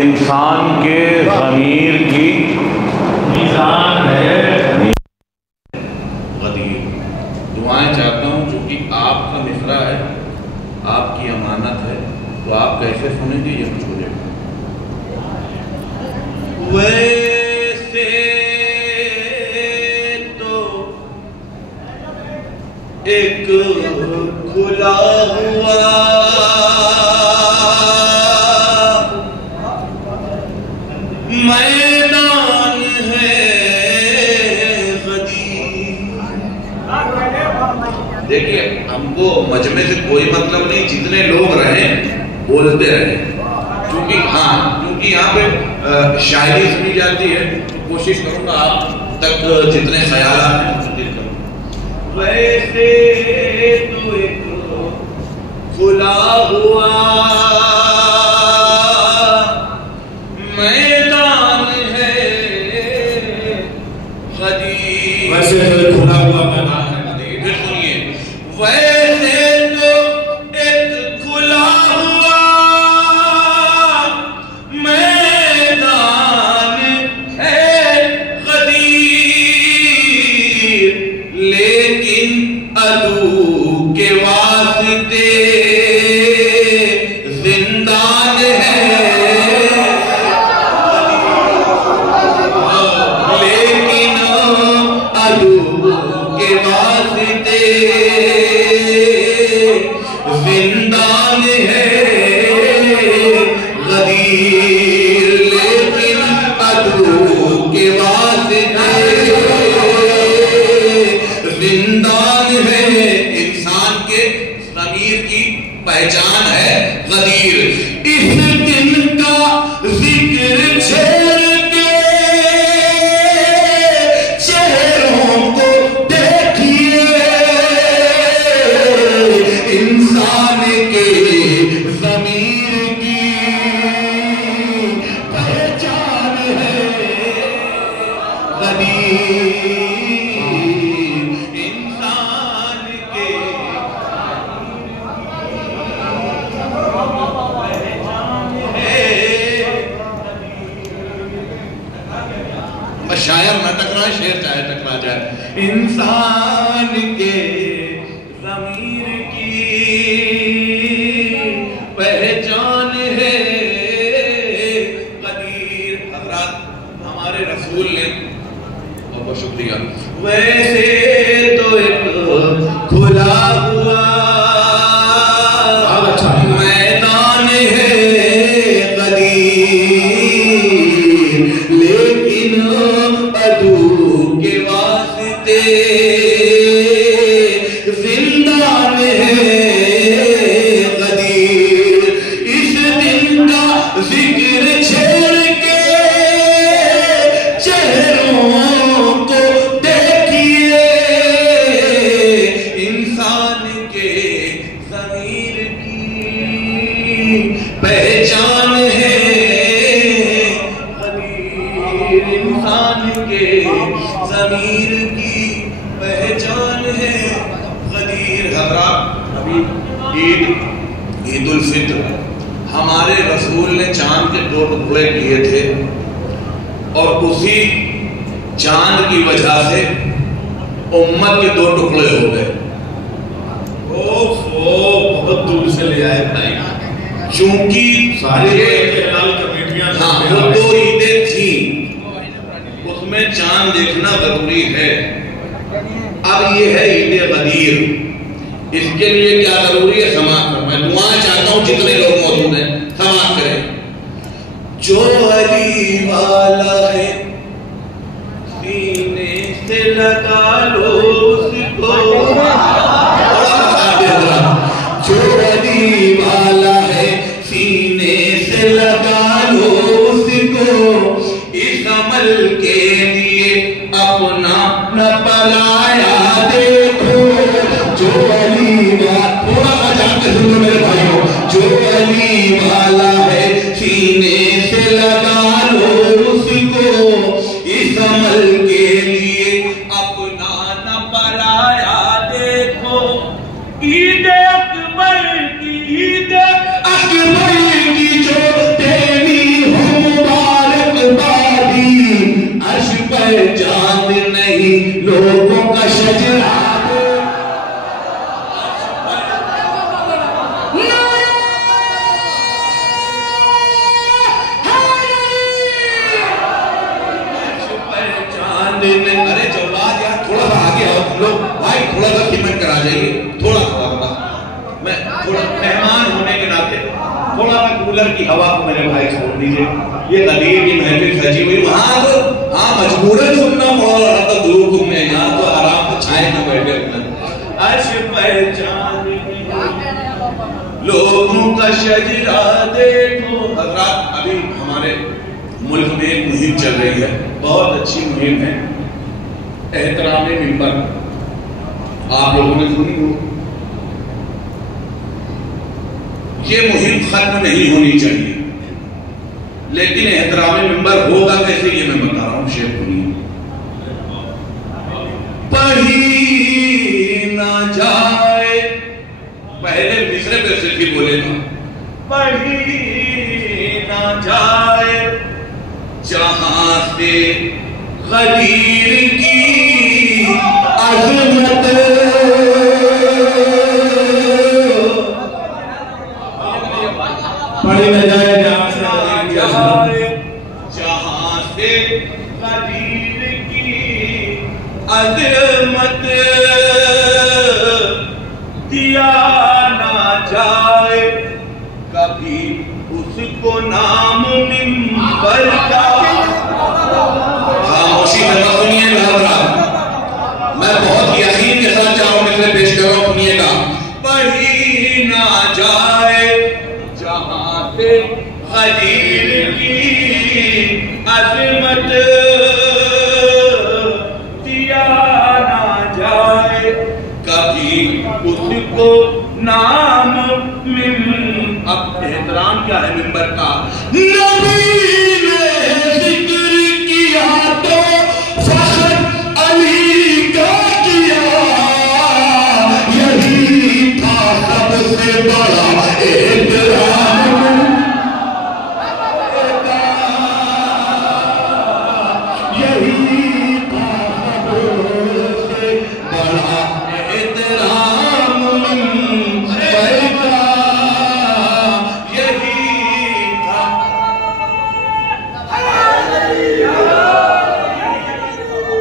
انسان کے ضمیر کی میزان ہے غدیر۔ دعائیں چاہتا ہوں چونکہ آپ کا مصرع ہے، آپ کی امانت ہے، تو آپ کیسے سنیں گے یہ مجھ کو دیکھنا۔ ویسے تو ایک کھلا ہوا میدان ہے غدیر۔ دیکھیے ہم کو مجمع سے کوئی مطلب نہیں، جتنے لوگ رہیں بولتے رہیں، کیونکہ یہاں پہ شاعری سنی جاتی ہے، کوشش کروں گا آپ تک جتنے خیالات ہیں منتقل کروں۔ ویسے تو ایک کھلا ہوا میدان ہے غدیر۔ ویسے تو کھلا ہوا میدان ہے غدیر۔ پھر سنیے، ویسے تو ایک کھلا ہوا میدان ہے غدیر، لیکن عدو کے واسطے زندان ہے غدیر، لیکن عدو کے واسطے زندان ہے غدیر، لیکن عدو کے واسطے زندان ہے۔ انسان کے ضمیر کی پہچان ہے غدیر۔ اس دن کا ذکر چھیڑ کے چہروں کو دیکھیے، انسان کے ضمیر کی پہچان ہے غدیر۔ انسان کے شاعر نہ ٹکرائے، شعر چاہے ٹکرا جائے۔ انسان کے ضمیر کی پہچان ہے غدیر۔ حضرات ہمارے رسول نے بہت بہت شکریہ، ویسے تو ایک کھلا ہوا میدان ہے غدیر، لیکن عدو کے واسطے زندان ہے غدیر۔ اس دن کا ذکر چھیڑ کے چہروں کو دیکھیے، انسان کے ضمیر کی پہچان ہے غدیر۔ انسان کے ضمیر کی پہچان ہے غدیر۔ حضرات ابھی عید الفطر ہمارے رسول نے چاند کے 2 ٹکڑے کیے تھے، اور اسی چاند کی وجہ سے امت کے 2 ٹکڑے ہو گئے۔ بہت دور سے لے آئے بھائی، چونکہ سارے کمیٹیاں وہ 2 عیدیں تھیں، اس میں چاند دیکھنا ضروری ہے۔ اب یہ ہے عید غدیر، اس کے لیے کیا ضروری ہے؟ سماعت کرنا۔ میں دعائیں چاہتا ہوں جتنے لوگ موجود ہیں سماعت کریں۔ جو علی والا ہے سینے سے لگا لو اس کو، جو علی والا ہے سینے سے لگا لو اس کو، اس عمل کے لیے اپنا نہ پلایا دیکھو۔ جو علی والا، تھوڑا سا جانتے سنو میرے بھائیوں، جو علی والا ہے سینے سے لگا لو اس کو، اس عمل کے لیے اپنا نہ پلایا کولر کی ہوا کو میرے بھائی چھوڑ دیجئے. یہ غدیر کی محفل سجی ہوئی وہاں تو مجبوراً سننا پڑا رہا تھا دھوپ میں. یہاں تو آرام سے چھائے میں بیٹھے ہونا. عرش پہچان لوگوں کا شجرہ دیکھو. حضرات ابھی ہمارے ملک میں ایک مہم چل رہی ہے, بہت اچھی مہم ہے, احترام منبر. آپ لوگوں نے سنی ہو. یہ مہم ختم نہیں ہونی چاہیے, لیکن احترام منبر ہوگا کیسے یہ میں بتا رہا ہوں. شیخ سنیے. پڑھی نہ جائے, پہلے مصرے پہ صرف ہی بولے گا. پڑھی نہ جائے جہاں سے غدیر کی عظمت, پڑھی نہ جائے جہاں سے غدیر کی عظمت, دیا نہ جائے کبھی اس کو نام منبر کا. خاموشی میں سنیے گا حضرات, میں بہت یقین کے ساتھ چاہوں مثلے پیش کر رہا ہوں. سنیے گا. پڑھی نہ جائے جہاں سے غدیر کی عظمت, دیا نہ جائے کبھی اس کو نام اب احترام کیا ہے منبر کا. نبی نے ذکر کیا تو فخر علی کا کیا, یہی تھا سب سے بڑا احترام, یہی تھا سب سے بڑا احترام منبر کا, یہی تھا.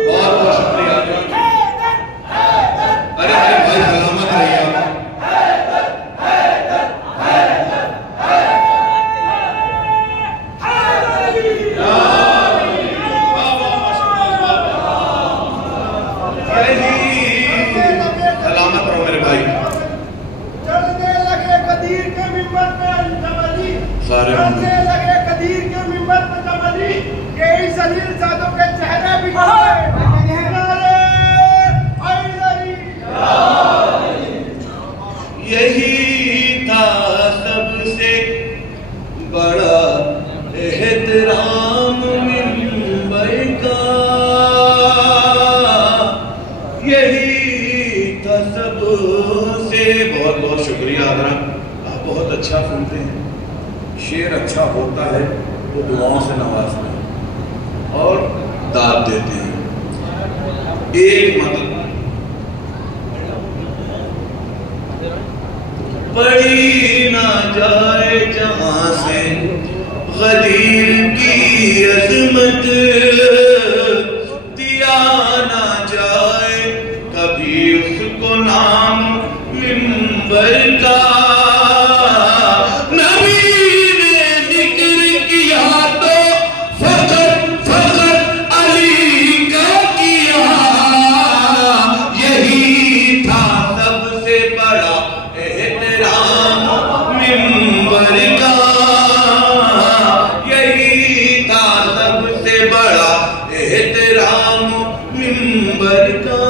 بہت بہت شکریہ. ارے بھائی سلامت رہیے. سلامت رہو میرے بھائی. چلنے لگے قدیر کے منبر پہ انتملی, چلنے لگے قدیر کے منبر پہ انتملی, کئی ذلیل زادوں کے چہرے بھی گئے. یہی تھا سب سے بڑا احترام منبر کا, یہی تھا سب سے. بہت بہت شکریہ حضرات, آپ بہت اچھا سنتے ہیں. شعر اچھا ہوتا ہے وہ دعاؤں سے نوازتے ہیں اور داد دیتے ہیں. ایک مطلب پڑھی نہ جائے جہاں سے غدیر کی عظمت, دیا نہ جائے کبھی اس کو نام منبر کا. نبی نے ذکر کیا تو فخر علی کا کیا, یہی تھا سب سے بڑا احترام منبر کا, یہی تھا سب سے بڑا احترام منبر کا.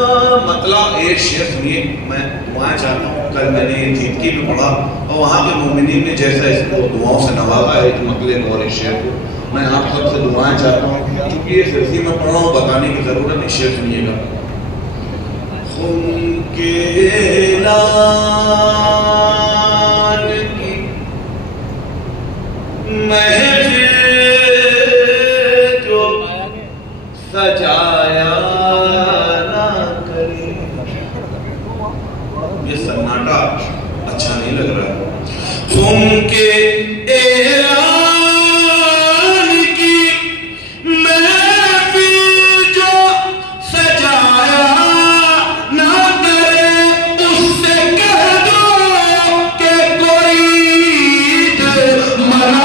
مطلب ایک شیخ سنیے, میں دعائیں چاہتا ہوں. کل میں نے جھیتکی میں پڑھا اور وہاں کے مومنین نے جیسا اس کو دعاؤں سے نوازا ہے, ایک مطلب اور ایک شیخ کو میں آپ سب سے دعائیں چاہتا ہوں, کیونکہ یہ سلسلے میں پڑھ رہا ہوں, بتانے کی ضرورت نہیں. شیخ سنیے گا. خون کے اعلان کی محفل جو سجایا نہ کرے. یہ سناٹا اچھا نہیں لگ رہا. خون کے اعلان کی محفل جو سجایا نہ کرے, اس سے کہہ دو کہ کوئی عید منایا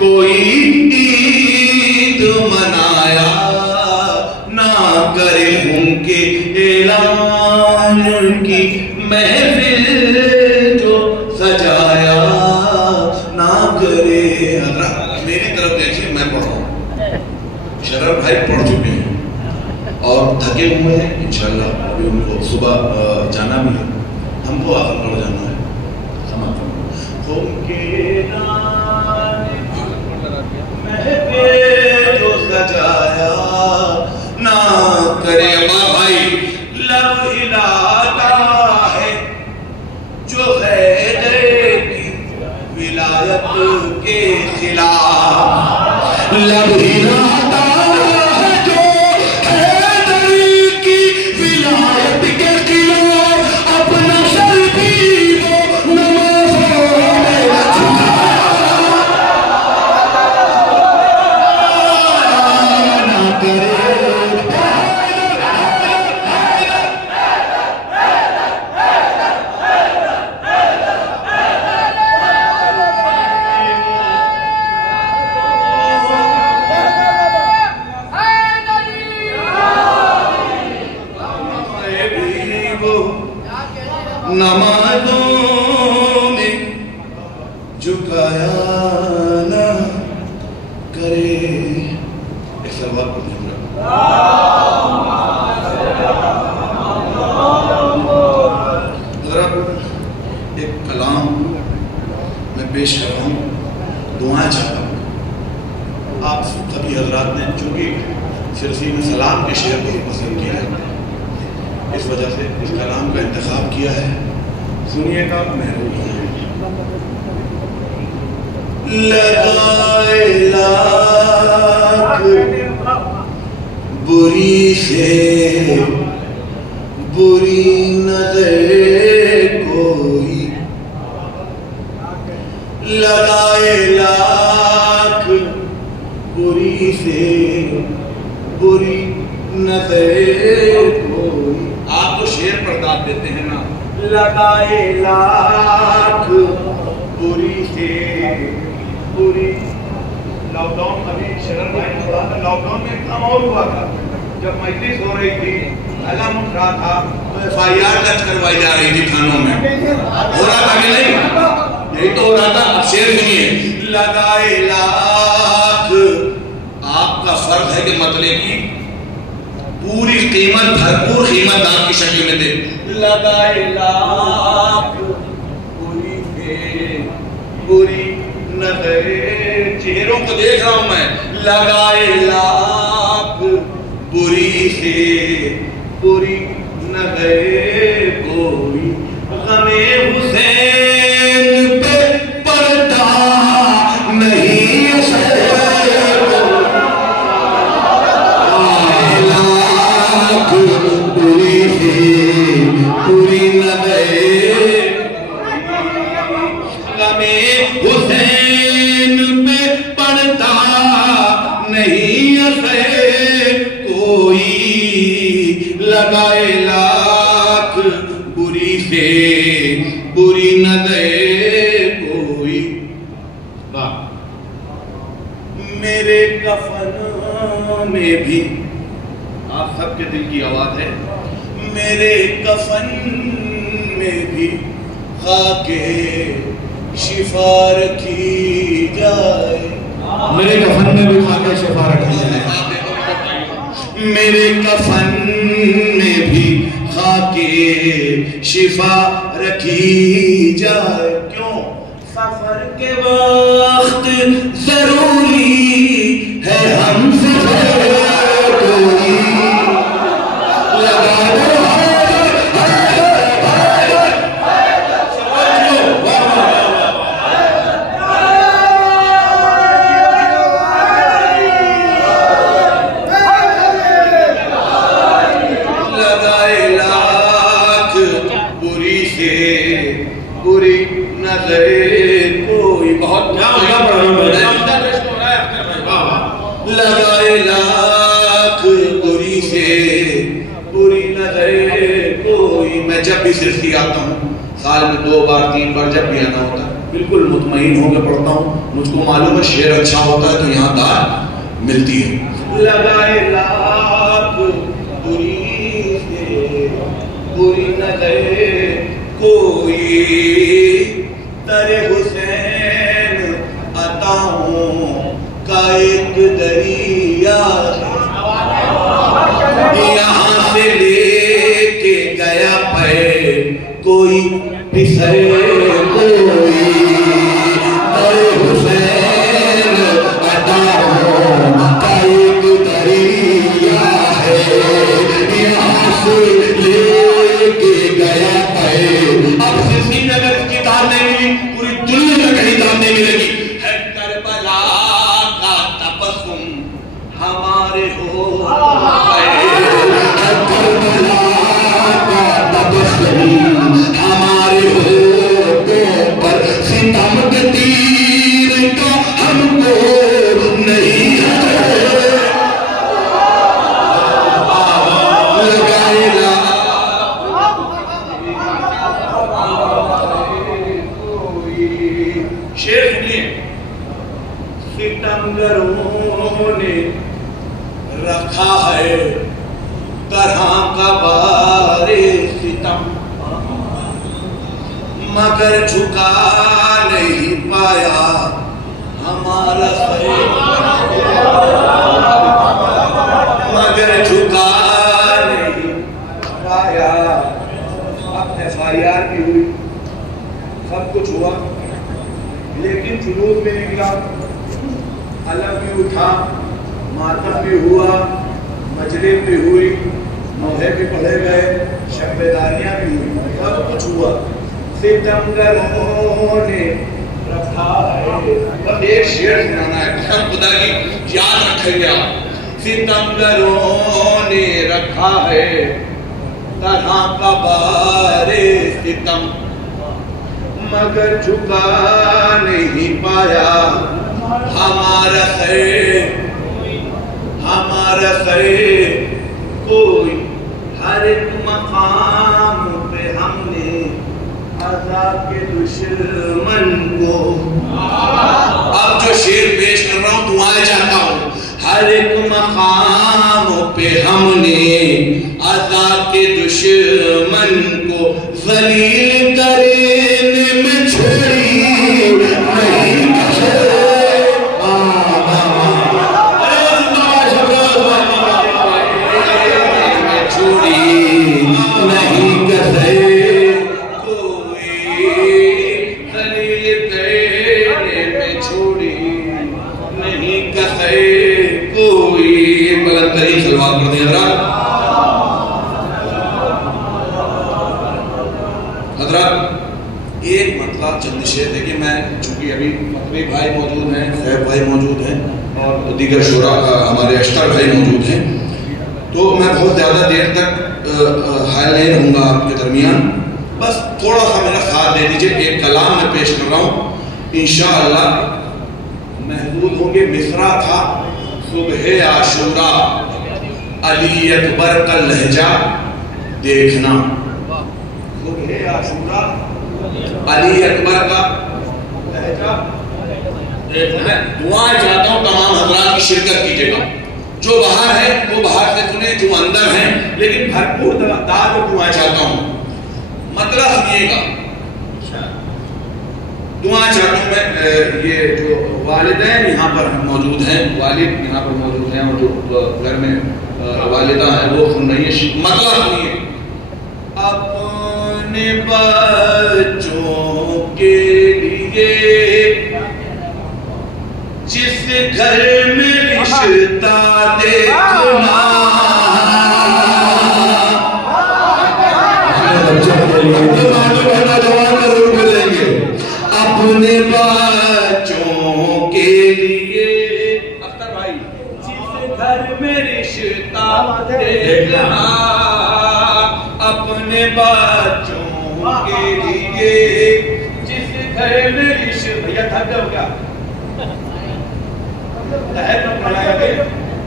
کوئی عید منایا نہ کرے ان کے اعلان کی محفل جو سجایا نہ کرے. میری طرف دیکھیں میں پڑھوں. شرر بھائی پڑھ چکے ہیں اور تھکے ہوئے ہیں. انشاءاللہ ابھی ان کو صبح جانا بھی ہے. ہم کو آخر پڑھ جانا ہے. سمجھ خم کے محفل جو سجایا نہ کرے. اماں بھائی لب ہلاتا ہے جو حیدر کی ولایت کے خلاف. لب ہلاتا ہے جو حیدر کی ولایت کے خلاف اپنا سر بھی وہ نمازوں میں نہ کرے. نمازوں میں جھکایا نہ کرے. ایک سلوات کو دیں گا. حضرات ایک کلام میں پیش کر رہا ہوں. دعائیں چاہتا ہوں. آپ سبھی حضرات نے چونکہ سرسی میں سلام کے شعر کو پسند کیا ہے اس وجہ سے اس کلام کا انتخاب کیا ہے. سنیے گا محروم ہے. لگائے لاکھ بری سے بری نظر کوئی. لگائے لاکھ بری سے بری نظر کوئی. آپ تو شعر پرداد دیتے ہیں نا. لگائے لاکھ بری سے بری. لاک ڈاؤن ابھی شرر بھائی نے پڑھا تھا. لاک ڈاؤن میں کام اور ہوا تھا. جب مجلس ہو رہی تھی علم اٹھ رہا تھا تو FIR درج کروائی جا رہی تھی تھانوں میں. ہو رہا تھا کہ نہیں؟ یہی تو ہو رہا تھا. اب شعر سنیے. لگائے لاکھ آپ کا فرض ہے کہ مطلب کی پوری قیمت بھرپور قیمت آپ کی شکل میں دے. لگائے لاکھ بری سے بری نظر. چہروں کو دیکھ رہا ہوں میں. لگائے لاکھ بری سے بری نظر کوئی. غم حسین پہ پڑتا نہیں اثر. بری سے بری نظر غم حسین پہ پڑتا نہیں اثر کوئی. لگائے لاکھ بری سے بری نظر کوئی. میرے کفن میں بھی آپ سب کے دل کی آواز ہے. میرے کفن میں بھی خاک شفا رکھی جائے. میرے کفن میں بھی خاک شفا رکھی جائے. میرے کفن میں بھی خاک شفا رکھی جائے. کیوں؟ سفر کے وقت ضروری ہے ہم سفر کوئی. لگائے لاکھ بری سے بری نظر کوئی. میں جب بھی سرسی آتا ہوں سال میں 2 بار 3 بار جب بھی آنا ہوتا ہے بالکل مطمئن ہو کے پڑھتا ہوں. مجھ کو معلوم ہے شعر اچھا ہوتا ہے تو یہاں دار ملتی ہے. لگائے لاکھ بری سے بری نہ لے کوئی در حسین عطاؤں کا ایک دریا یہاں سے لے کے گیا پہ کوئی پھسل کوئی در حسین عطاؤں کا ایک دریا ہے یہاں سے لے کے گیا پہ. اب سری نگر کی دار نہیں ملی پوری دنیا میں کہیں دار نہیں ملے گی. ہے کربلا کا تبسم ہمارے ہو کربلا کا تبسم ہمارے ہو پر ستم کے تیر کا ہم کو نہیں ہے. شیر سنیے. ستمگروں نے رکھا ہے طرح کا بار ستم مگر جھکا نہیں پایا ہمارا سر مگر جھکا نہیں پایا. اب FIR بھی ہوئی سب کچھ ہوا لیکن جنوب میں نکلا علم بھی اٹھا ماتم بھی ہوا مجلس بھی ہوئی نوحے بھی پڑھے گئے شبیداریاں بھی ہوئی سب کچھ ہوا. ستمگروں نے رکھا ہے. اب ایک شعر سنانا ہے قسم خدا کی یاد رکھیں گے آپ. ستمگروں نے رکھا ہے طرح کا بار ستم مگر جھکا نہیں پایا ہمارا سر کوئی. ہر ایک مقام پہ ہم نے عذاب کے دشمن کو. اب جو شعر پیش کر رہا ہوں دعائیں چاہتا ہوں. ہر ایک مقام پہ ہم نے عذاب کے دشمن کو ذلیل کرنے میں چھوڑی نہیں چند شعر دیکھیں. میں چونکہ ابھی مقبی بھائی موجود ہیں خیب بھائی موجود ہیں اور دیگر شعراء ہمارے اشتر بھائی موجود ہیں تو میں بہت زیادہ دیر تک حائل نہیں رہوں گا آپ کے درمیان. بس تھوڑا سا میرا ساتھ دے دیجئے. ایک کلام میں پیش کر رہا ہوں انشاءاللہ محدود ہوں گے. مصرع تھا صبح عاشوراء علی اکبر کا لہجہ دیکھنا. صبح عاشوراء علی اکبر کا لہجہ دیکھنا. دعائیں چاہتا ہوں تمام حضرات کی شرکت کیجئے گا. جو باہر ہے وہ باہر سے سنیں, جو اندر ہیں لیکن بھرپور تعداد میں دعائیں چاہتا ہوں. مطلب سنیے گا. دعائیں چاہتا ہوں میں. یہ جو والدین یہاں پر موجود ہیں, والد یہاں پر موجود ہیں اور جو گھر میں والدہ ہیں وہ سن رہی ہیں. مطلب سنیے. اپنے بچوں کے لیے جس گھر میں رشتہ دیکھنا اپنے بچوں کے لیے اختر بھائی جس گھر میں رشتہ دیکھنا اپنے بچوں کے لیے جس گھر میں رشتہ. بھیا تھک جاؤ کیا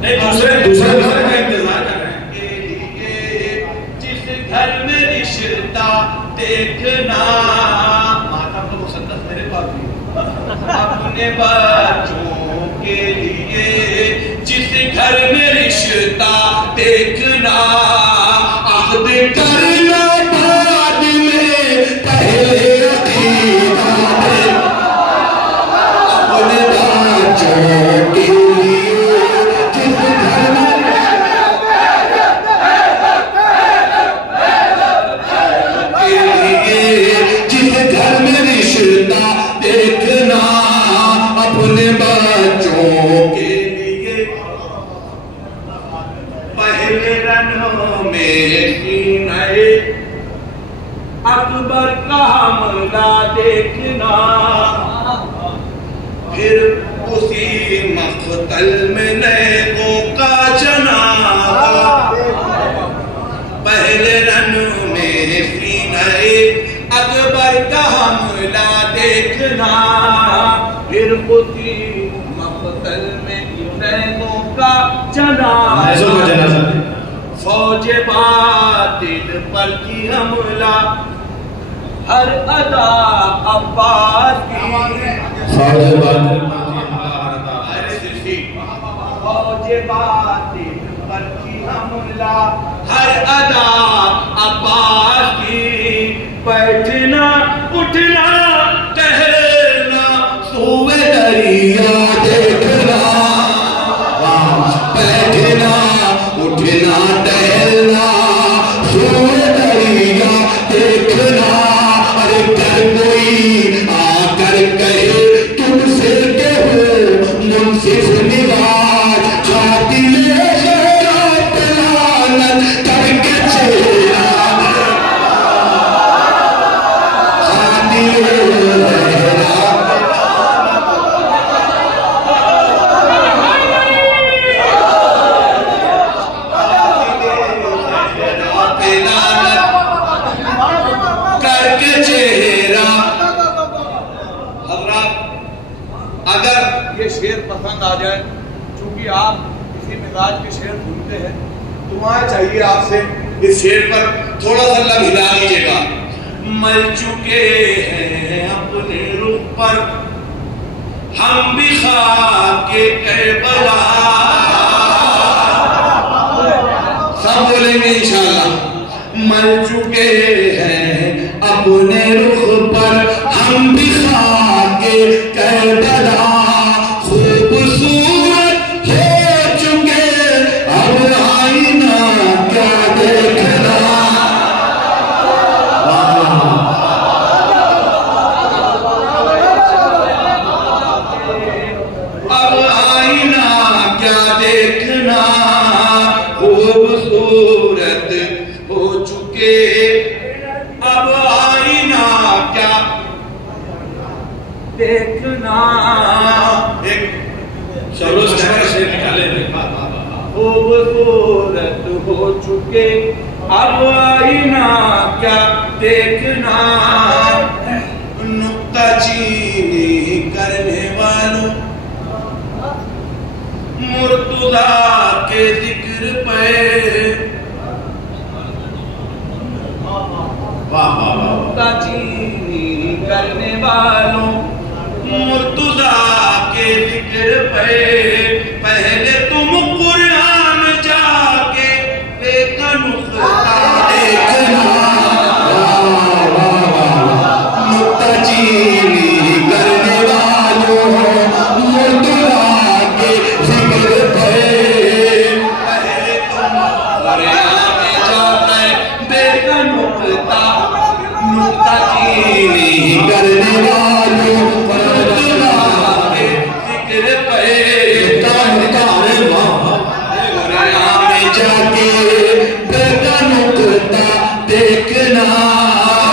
نہیں دوسرے گھر کا انتظار کر رہے ہیں. جس گھر میں رشتہ دیکھنا اپنے بچوں کے لیے جس گھر میں رشتہ دیکھنا عقد کرنا بعد میں پہلے عقیدہ اپنے بچوں کے لیے جس گھر میں رشتہ دیکھنا اپنے بچوں کے لیے پہلے رنوں میں سینہ اکبر کا حملہ دیکھنا پھر اسی مقتل میں نیکوں کا جنازہ پہلے رنوں میں سینہ اکبر کا حملہ دیکھنا پھر اسی مقتل میں نیکوں کا جنازہ فوج باطل پر کی حملہ ہر ادا عباس کی فوج باطل پر کی حملہ ہر ادا عباس کی بیٹھنا اٹھنا ٹہلنا سوئے دریا دیکھنا بیٹھنا اٹھنا ٹہلنا سوئے دریا دیکھنا ارے کر کوئی آ کر کہے تم سے کہ ہو منصف نگار چھاتی لے شہرات لعنت کر کے چہرہ چھاتی لے شعر پسند آ جائے چونکہ آپ اسی مزاج کے شعر سنتے ہیں تو وہاں چاہیے آپ سے اس شعر پر تھوڑا سا لب ہلا دیجئے گا مل چکے ہیں اپنے رخ پر ہم بھی خاک کربلا سب بولیں گے انشاءاللہ مل چکے ہیں اپنے رخ پر ہم بھی خاک کربلا خوبصورت ہو چکے اب آئینہ کیا دیکھنا اب آئینہ کیا دیکھنا خوبصورت ہو چکے اب آئینہ کیا دیکھنا شروع سے شعر نکالے خوبصورت ہو چکے اب آئینہ کیا دیکھنا نکتہ چینی کرنے والوں مرتضیٰ کے ذکر پہ نکتہ چینی کرنے والوں مرتضیٰ کے ذکر پہ پہلے تم قرآن جا کے دیکھا نقطہ دیکھنا نقطہ چینی کرنے والوں مرتضیٰ کے ذکر پہ پہلے تم قرآن جا کے دیکھا نقطہ چینی کرنے والوں دیکھنا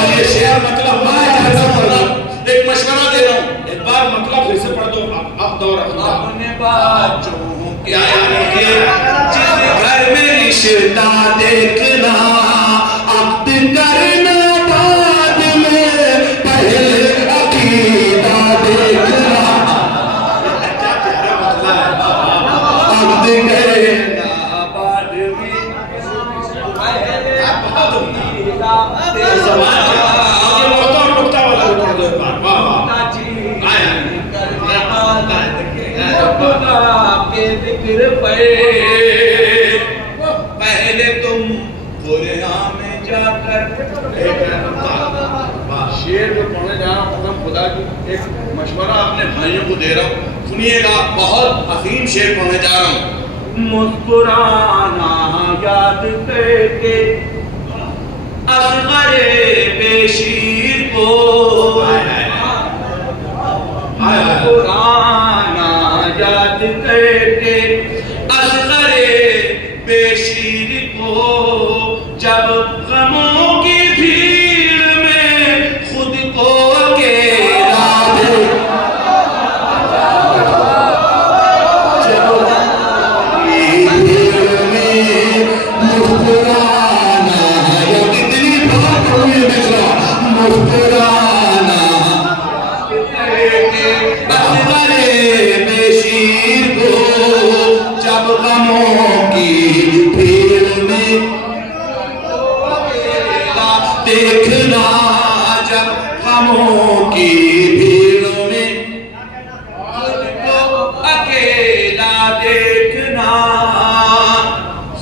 یہ شعر مطلب ایک مشورہ دے رہا ہوں ایک بار مطلب پھر سے پڑھ دو اب دور اپنے بچوں کیا یعنی جس گھر میں رشتہ دیکھنا عقد کرنا بعد میں پہلے عقیدہ دیکھنا عقد کرنا بعد میں پہلے عقیدہ دیکھنا جی خدا کے ذکر پہ پہلے تم قرآن میں جا کر شیر جو پڑھنے جا رہا ہوں قسم خدا کی ایک مشورہ اپنے بھائیوں کو دے رہا ہوں، سنیے گا، بہت عظیم شیر پڑھنے جا رہا ہوں۔ مسکرانا یاد کر کے اصغر بے شیر کو، مسکرانا یاد کر کے اصغر بے شیر کو، جب غموں کی بھیڑ میں خود کو اکیلا دیکھنا، جب غموں کی بھیڑ میں خود کو اکیلا دیکھنا۔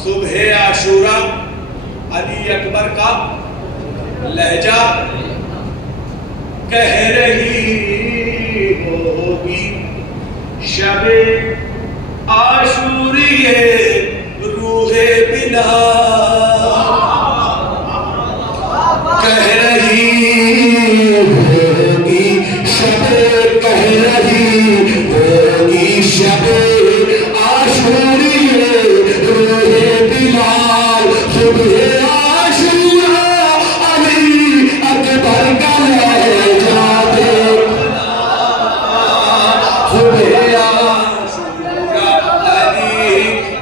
صبح عاشوراء علی اکبر کا لہجہ کہہ رہی ہوگی، شب عاشوریے روح بلا کہہ رہی ہوگی شب، کہہ رہی ہوگی شب عاشوریے روح بلال۔ صبح عاشوراء علی اکبر کا لہجہ دیکھنا، صبح عاشوراء علی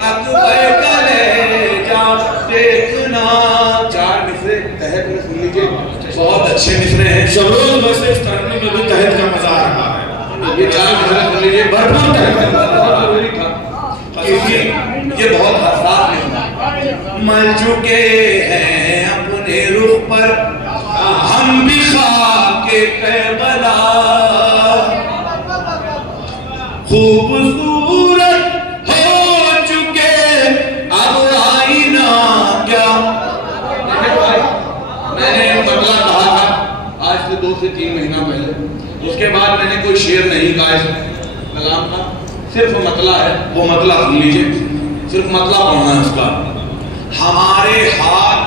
اکبر کا لہجہ دیکھنا۔ چار مصرے تحت میں سن لیجئے، بہت اچھے مصرے ہیں، شبروز ویسے اس ترنی میں بھی تحت کا مزہ آ رہا ہے۔ یہ چار مصرے سن لیجئے، بھرپور تحت کا بہت ضروری تھا۔ کیونکہ یہ بہت حساس ہے۔ مل چکے ہیں اپنے رخ پر ہم بھی خاک کربلا، خوبصورت ہو چکے اب آئینہ کیا۔ میں نے مطلع کہا تھا آج سے 2 سے 3 مہینہ پہلے، اس کے بعد میں نے کوئی شعر نہیں کہا اس کلام کا، صرف مطلع ہے، وہ مطلع سن لیجئے، صرف مطلع پڑھنا ہے اس کا۔ ہمارے ہاتھ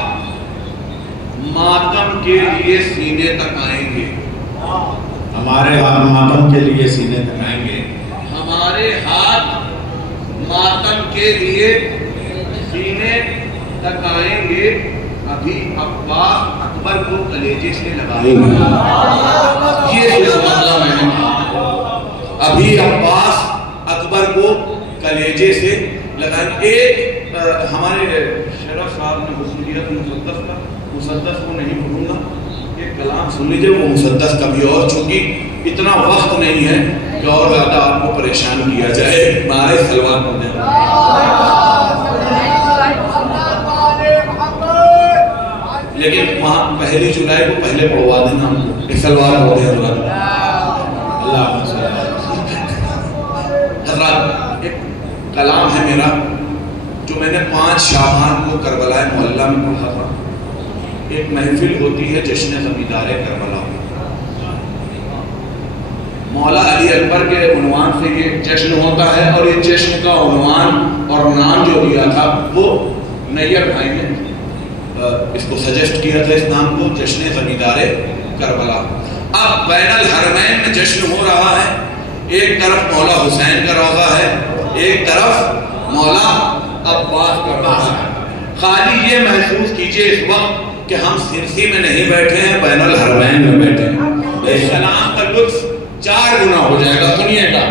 ماتم کے لیے سینے تک آئیں گے، ہمارے ہاتھ ماتم کے لیے سینے تک آئیں گے، ہمارے ہاتھ ماتم کے لیے سینے تک آئیں گے، ابھی عباس اکبر کو کلیجے سے لگائیں گے۔ یہ صرف مطلع میں نے ابھی عباس اکبر کو کلیجے سے لگائیں۔ ایک ہمارے شرف صاحب نے وصولیت مسدس کا، مسدس کو نہیں بھولوں گا، ایک کلام سن لیجئے وہ مسدس کا بھی، اور چونکہ اتنا وقت نہیں ہے کہ اور زیادہ آپ کو پریشان کیا جائے، نعرے سلوات پڑھنے لیکن وہاں 1 جولائی کو پہلے پڑھوا دینا ہم کو، ایک سلوات پڑھ دیں اللہ حضرات۔ ایک کلام ہے میرا جو میں نے 5 شعبان کو کربلا معلیٰ میں پڑھا تھا۔ ایک محفل ہوتی ہے جشن زمیندار کربلا، مولا علی اکبر کے عنوان سے یہ جشن ہوتا ہے، اور یہ جشن کا عنوان اور نام جو دیا تھا وہ نیّر بھائی نے اس کو سجیسٹ کیا تھا، اس نام کو جشن زمیندار کربلا۔ اب بین الحرمین میں جشن ہو رہا ہے، ایک طرف مولا حسین کا روضہ ہے، ایک طرف مولا عباس کا روضہ ہے۔ خالی یہ محسوس کیجئے اس وقت کہ ہم سرسی میں نہیں بیٹھے ہیں، بین الحرمین میں بیٹھے ہیں۔ اس کلام کا لطف 4 گنا ہو جائے گا، سنیے گا۔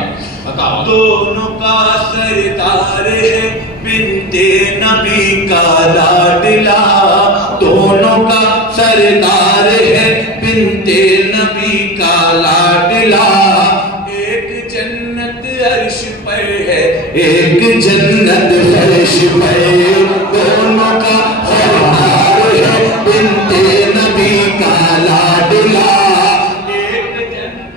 دونوں کا سردار ہے بنت نبی کا لاڈلا، دونوں کا سردار ہے بنت نبی کا لاڈلا، ایک جنت عرش پر ہے ایک جنت فرش پر، دونوں کا سردار ہے بنت نبی کا لاڈلا، ایک جنت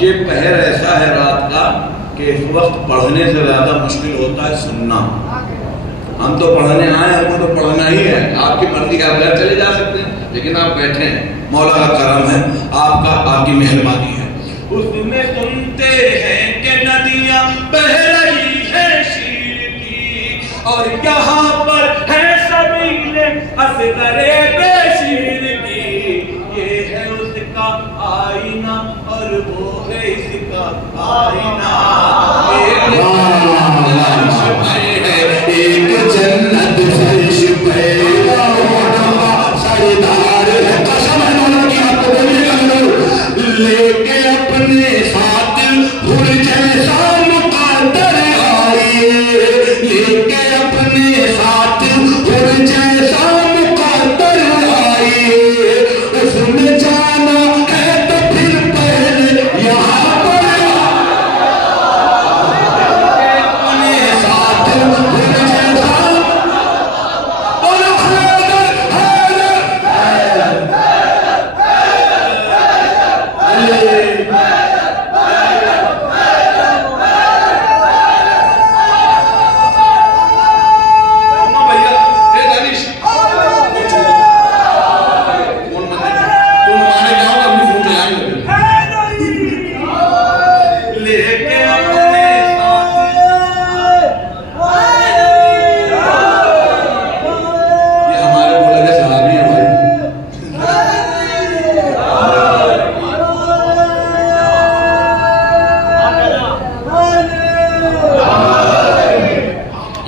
یہ پہر ایسا ہے رات کا کہ اس وقت پڑھنے سے زیادہ مشکل ہوتا ہے سننا. ہم تو پڑھنے آئے، ہم کو تو پڑھنا ہی ہے. آپ کی مرضی آپ گھر چلے جا سکتے ہیں، لیکن آپ بیٹھے ہیں. مولا کا کرم ہے، آپ کی مہربانی ہے. اس میں سنتے ہیں کہ ندیاں بہ رہی ہے شیر کی، اور یہاں پر ہے سبیل اصغر بے شیر کی. یہ ہے اس کا آئینہ اور وہ ہے اس کا آئینہ. ایک جنت فرش پہ سردار ہے، قسم ہے مولا کی آپ کو بولنے لگو، لے کے اپنے ساتھ حر جیسا مقدر آئیے، لے کے اپنے ساتھ حر جیسا مقدر آئیے. اس میں جانا ہے تو پھر پہلے یہاں پر اپنے ساتھ حر جیسا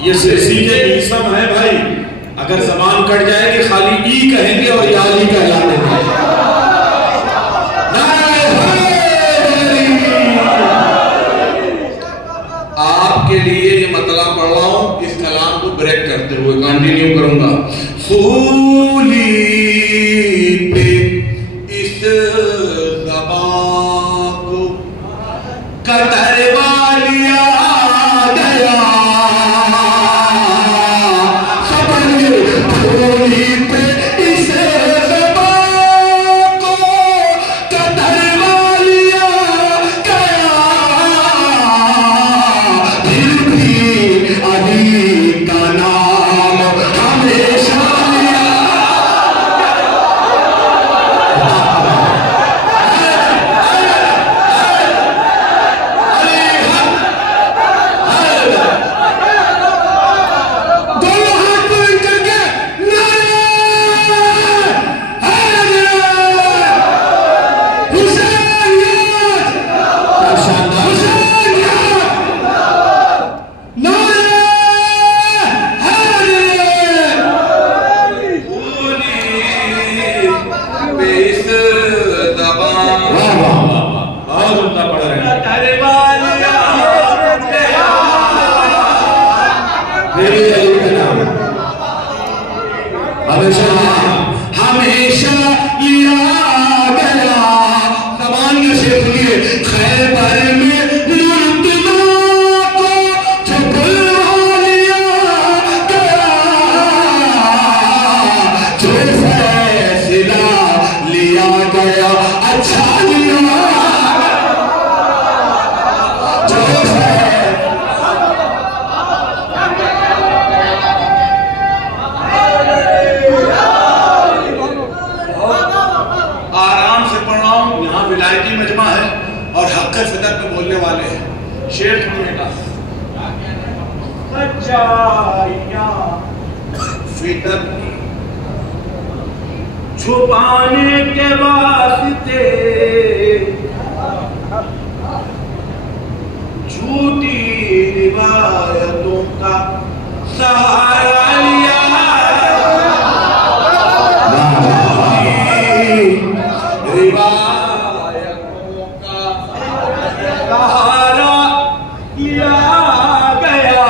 یہ سیدھے اسم ہے بھائی. اگر زبان کٹ جائے کہ خالی ای کہیں گے اور یا لی کہلا دیں گے. آپ کے لیے یہ مطلب پڑھ رہا ہوں، اس کلام کو بریک کرتے ہوئے کنٹینیو کروں گا. سولی پہ اس زبان کو قطر والیا گیا، سولی پہ اس زبان کو قطر والیا گیا، پھر بھی علی کا نام ہمیشہ لیا. ہمیشہ لیا گیا زبان کا شیخ لیے خیبر میں مرتضیٰ کو چھپا لیا گیا جو فیصلہ لیا گیا اچھا لیا ولایتی مجمع ہے اور حق فطر پہ بولنے والے ہیں شیخ سنیے گا سچائیاں فطر چھپانے کے واسطے جھوٹی روایتوں کا سہارا لیا روایتوں کا سہارا لیا گیا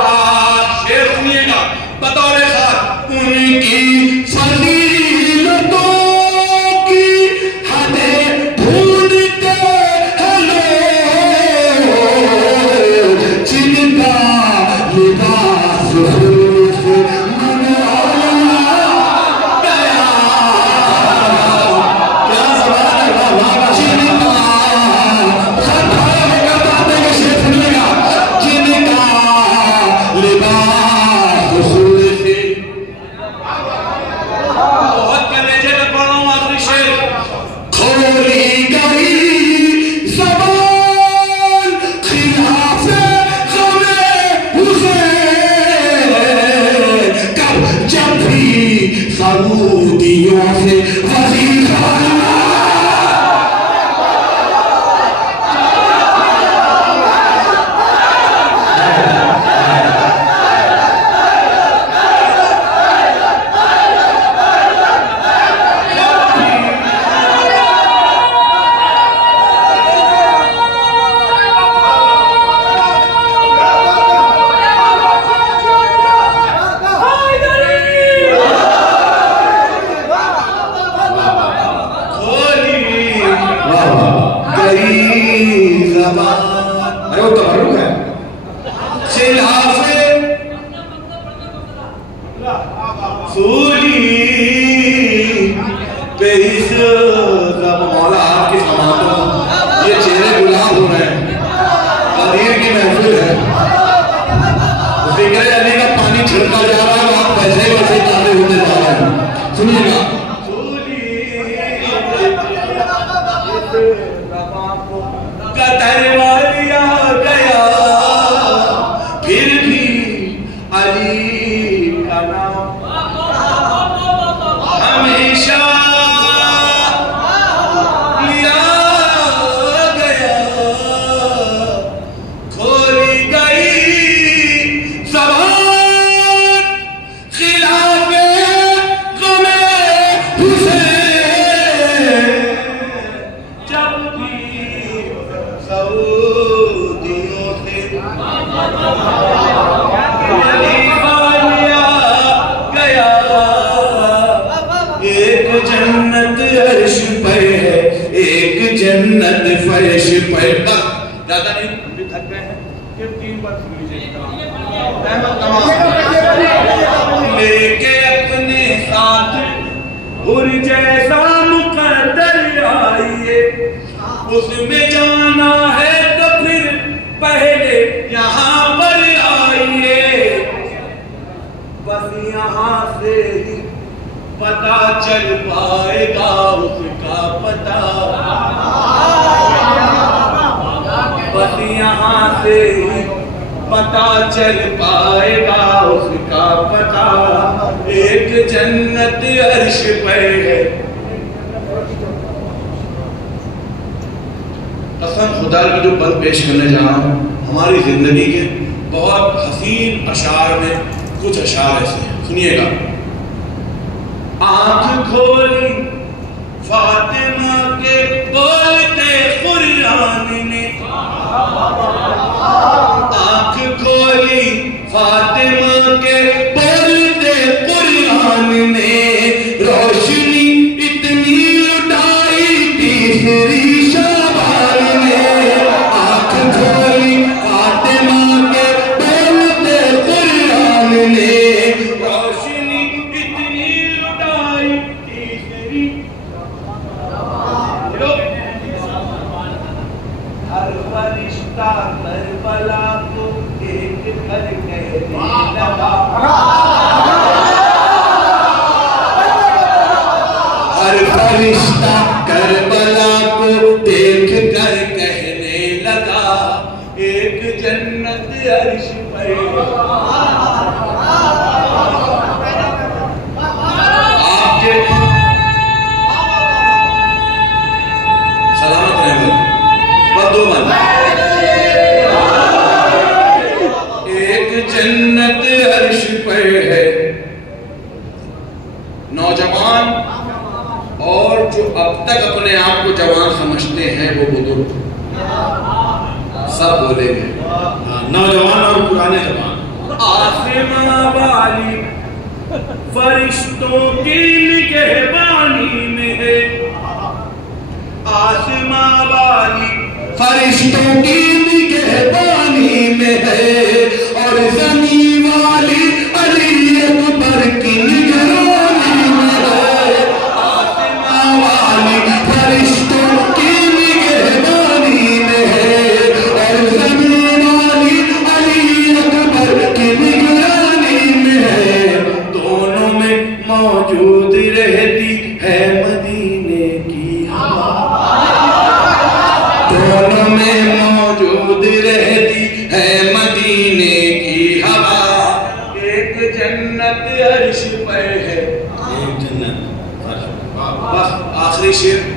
شیخ سنیے گا بطور خاص ان کی فضیلتوں کی ہمیں ڈھونڈتے ہیں لوگ جن کا لباس خلوص منوایا گیا کیا سوال ہے بابا جن کا جن کا لباس خلوص بہت کلیجے میں پڑھ رہا ہوں آخری شعر کھولی گئی زبان خلاف غم حسین کب جب بھی سعودیوں سے وظیفہ اس میں جانا ہے تو پھر پہلے یہاں پر آئیے بس یہاں سے ہی پتا چل پائے گا اس کا پتا بس یہاں سے ہی پتا چل پائے گا اس کا پتا ایک جنت عرش پہ ہے قسم خدا کی جو پل پیش کرنے جا رہا ہوں ہماری زندگی کے بہت حسین اشعار میں کچھ اشعار ایسے ہیں سنیے گا آنکھ کھولی فاطمہ کے بولتے قرآن نے آنکھ کھولی فاطمہ کے بولتے قرآن نے روشنی اتنی لٹائی تیسری شعبان نے آنکھ کھولی فاطمہ کے بولتے قرآن نے روشنی اتنی لٹائی تیسری ہر فرشتہ کربلا کو دیکھ کر کہنے لگا ہر فرشتہ کربلا کو دیکھ کر کہنے لگا ایک جنت عرش پر آپ کے سلامت رہے بدو من ایک جنت عرش پر ہے نوجوان اور جو اب تک اپنے آپ کو جوان سمجھتے ہیں وہ بزرگ سب بولیں گے نوجوان اور پرانے جوان آسماں والی فرشتوں کی نگہبانی میں ہے آسماں والی فرشتوں کی نگہبانی میں ہے اور زمین والی علی اکبر کی نگرانی میں ہے آسماں والی فرشتوں کی نگہبانی میں ہے اور زمین والی علی اکبر کی نگرانی میں ہے دونوں میں موجود رہتی ہے مدینے کی ہوا دونوں میں موجود رہتی ہے مدینے کی ہوا ایک جنت عرش پر ہے ایک جنت بس آخری شعر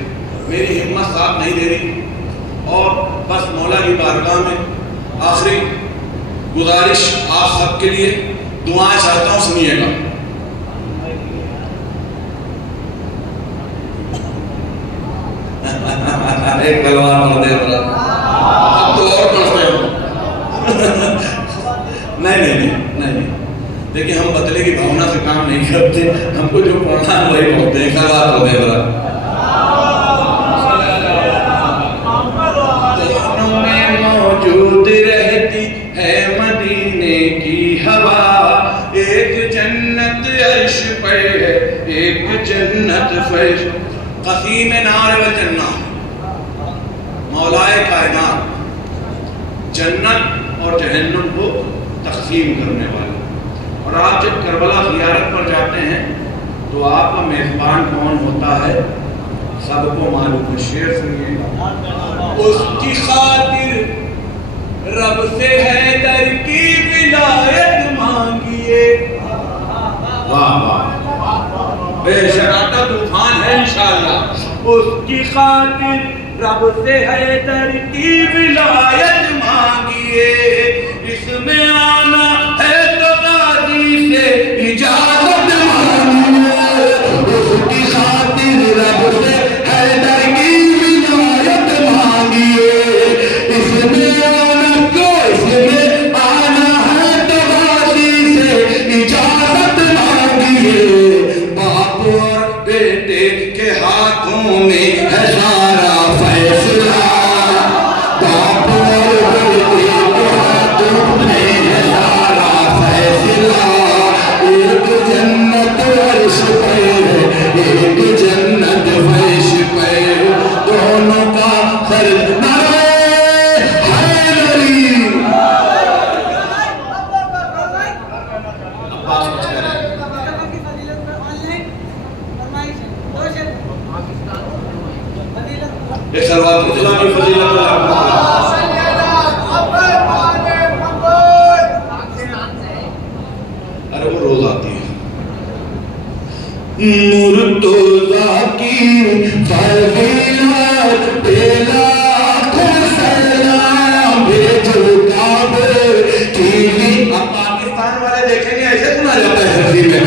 میری ہمت ساتھ نہیں دے رہی اور بس مولا کی بارگاہ میں آخری گزارش آپ سب کے لیے دعائیں چاہتا ہوں سنیے گا ایک بلوان پڑھتے ہیں اب تو اور پڑھتے ہو نہیں دیکھیں ہم بدلے کی بھاونا سے کام نہیں کرتے ہم کو جو پڑھنا ہے وہی پڑھتے ہیں خیالات ہوتے ہیں ذرا دونوں میں موجود رہتی ہے مدینے کی ہوا ایک جنت عرش پر ہے ایک جنت فرش قسیم نار و جنہ مولائے کائنات جنت اور جہنم کو تقسیم کرنے والے اور آپ جب کربلا زیارت پر جاتے ہیں تو آپ کا میزبان کون ہوتا ہے سب کو معلوم ہے شعر سنیے اس کی خاطر رب سے حیدر کی ولایت مانگیے بے شراطہ طوفان ہے انشاءاللہ اس کی خاطر رب سے حیدر کی ولایت مانگیے اس میں آنا ہے تو غازی سے اجازت مانگیے اس کی خاطر رب سے حیدر کی ولایت مانگیے اس میں آنا ہے تو غازی سے اجازت مانگیے باپ اور بیٹے کے ہاتھوں میں ہے سارا فیصلہ باپ اور بیٹے کے ہاتھوں میں ہے سارا فیصلہ ایک جنت عرش پہ ایک جنت فرش پہ دونوں کا فرق ارے وہ روز آتی ہے مرتضیٰ کی فضیلت پیلا سلام بھیجو کعبے کی اب پاکستان والے دیکھیں گے ایسے سنا جاتا ہے حدیث میں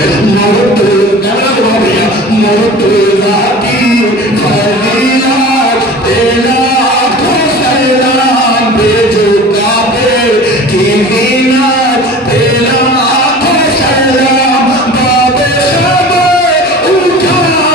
مرتضیٰ کی فضیلت پیلا سلام بھیجو کعبے کی زینت پیلا سلام باب شب اٹھا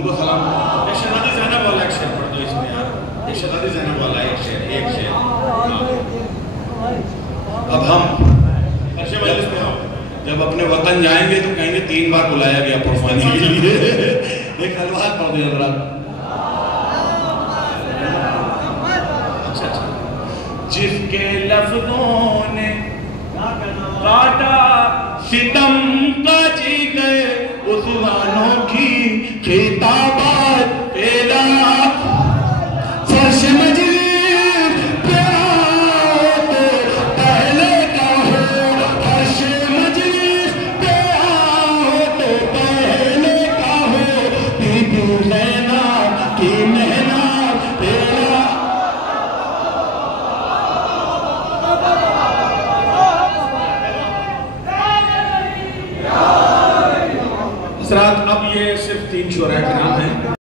ان کو سلام کرو. ایک شہزادی زینب والا ایک شعر پڑھ دو اس میں یار. ایک شہزادی زینب والا ایک شعر. اب ہم جب اپنے وطن جائیں گے تو کہیں گے 3 بار بلایا گیا پڑھوانے کے لیے. ایک حلوات پڑھ دیا حضرات. جس کے لفظوں نے کاٹا ستم کا جگر اس زبانوں کی خطابات پیدا فرش مجلس پہ آؤ تو پہلے کہو فرش مجلس پہ آؤ تو پہلے کہو بی بی زینب کی محنت تیرا. حضرات اب یہ صرف 3 شعراء کے نام ہیں.